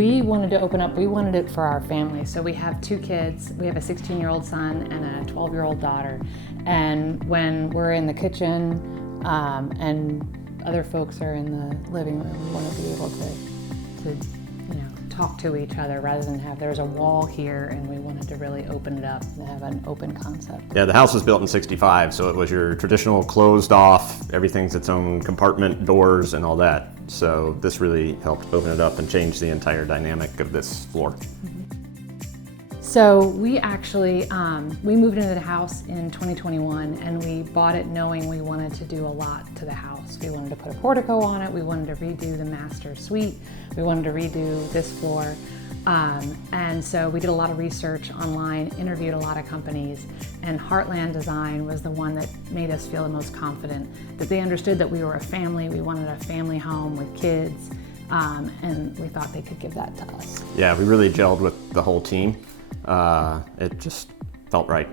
We wanted to open up, we wanted it for our family. So we have 2 kids. We have a 16-year-old son and a 12-year-old daughter. And when we're in the kitchen and other folks are in the living room, we want to be able to talk to each other rather than there's a wall here, and we wanted to really open it up and have an open concept. Yeah, the house was built in '65, so it was your traditional closed off, everything's its own compartment, doors and all that. So this really helped open it up and change the entire dynamic of this floor. So we actually, we moved into the house in 2021, and we bought it knowing we wanted to do a lot to the house. We wanted to put a portico on it, we wanted to redo the master suite, we wanted to redo this floor. And so we did a lot of research online, interviewed a lot of companies, and Heartland Design was the one that made us feel the most confident, that they understood that we were a family, we wanted a family home with kids, and we thought they could give that to us. Yeah, we really gelled with the whole team. It just felt right.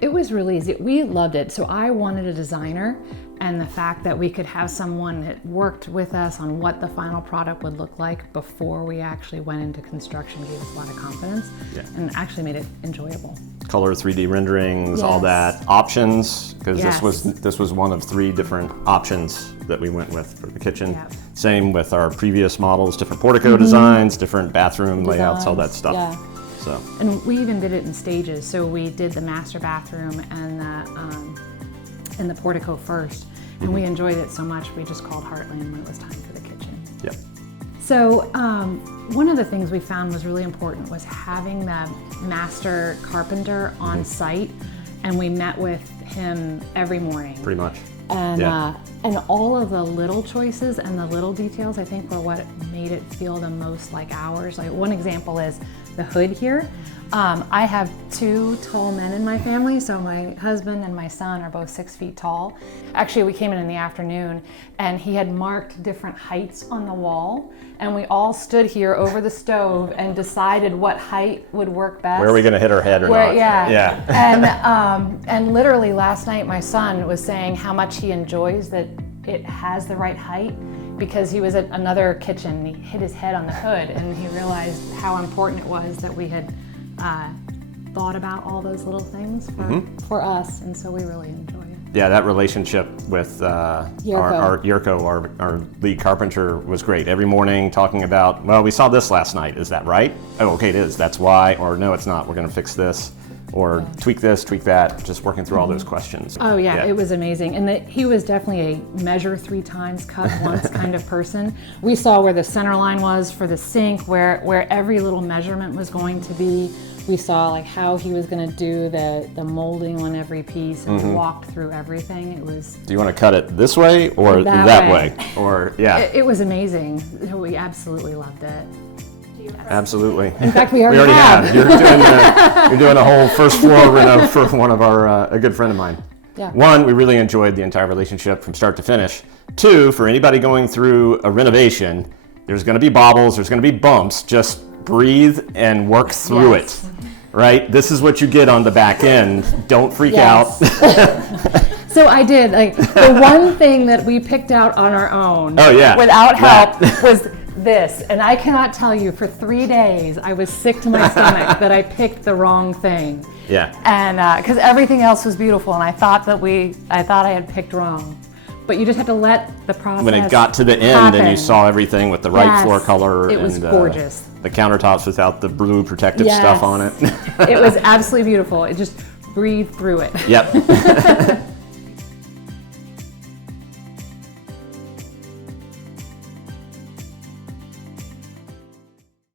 It was really easy. We loved it. So I wanted a designer, and the fact that we could have someone that worked with us on what the final product would look like before we actually went into construction gave us a lot of confidence, and actually made it enjoyable. Color 3D renderings, all that, options, because this was one of 3 different options that we went with for the kitchen. Same with our previous models, different portico designs, different bathroom layouts, all that stuff. So. And we even did it in stages. So we did the master bathroom and the portico first, and we enjoyed it so much we just called Heartland when it was time for the kitchen. Yep. So one of the things we found was really important was having the master carpenter on site, and we met with him every morning. Pretty much. And all of the little choices and the little details, I think, were what made it feel the most like ours. Like one example is the hood here. I have 2 tall men in my family, so my husband and my son are both 6 feet tall. Actually, we came in the afternoon, and he had marked different heights on the wall, and we all stood here over the stove and decided what height would work best. Where are we going to hit our head or not? And literally last night, my son was saying how much he enjoys that it has the right height, because he was at another kitchen, he hit his head on the hood, and he realized how important it was that we had thought about all those little things for us, and so we really enjoy it. Yeah, that relationship with our Yurko, our lead carpenter, was great. Every morning talking about, well, we saw this last night, is that right? Oh, okay, it is, that's why, or no, it's not, we're gonna fix this, or tweak this, tweak that, just working through all those questions. Oh yeah, it was amazing. And he was definitely a measure 3 times, cut once kind of person. We saw where the center line was for the sink, where every little measurement was going to be. We saw like how he was going to do the molding on every piece, and we walked through everything. It was. Do you want to cut it this way or that way? Or It was amazing. We absolutely loved it. Absolutely. In fact, we already have. You're doing a whole first floor reno for one of a good friend of mine. Yeah. 1, we really enjoyed the entire relationship from start to finish. 2, for anybody going through a renovation, there's going to be bobbles, there's going to be bumps. Just breathe and work through it. Right? This is what you get on the back end. Don't freak out. So I did. Like the one thing that we picked out on our own, without help, was this. And I cannot tell you, for 3 days I was sick to my stomach that I picked the wrong thing. Yeah. And because everything else was beautiful, and I thought I had picked wrong. But you just have to let the process When it got to the end and you saw everything with the right floor color, it was gorgeous. The countertops without the blue protective stuff on it. It was absolutely beautiful. It just breathed through it. Yep.